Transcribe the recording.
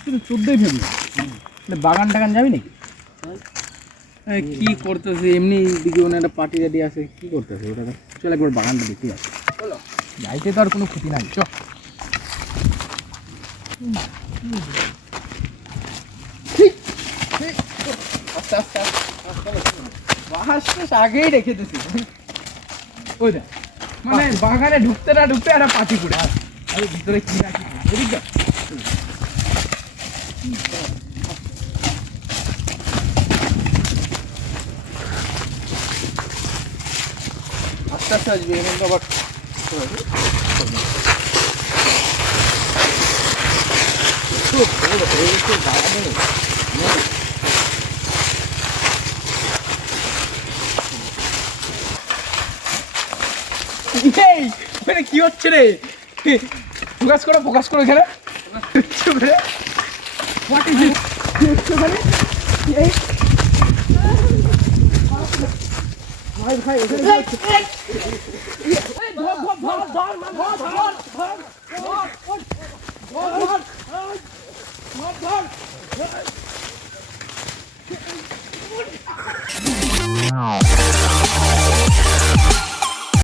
আজকে তো 14ই ফেব্রুয়ারি, বাগান টাগান যাবি নাকি? কি করতেছে এমনি দিকে ওখানে একটা পার্টি টাটি আছে, কি করতেছে ওটা? চল একবার বাগানটা দেখতে আসি। চলো, যাইতে তো আর কোনো ক্ষতি নাই, চ। আস্তে আস্তে বাস আগেই রেখে দিছি। ওই দেখ, মানে বাগানে ঢুকতে না ঢুকতে একটা পার্টি করে আস। আরে ভিতরে কি রাখি এদিক আস্তে আস্তে আসবে, এখন তো আবার কি হচ্ছে রে? ফোকাস করো এখানে। ভাই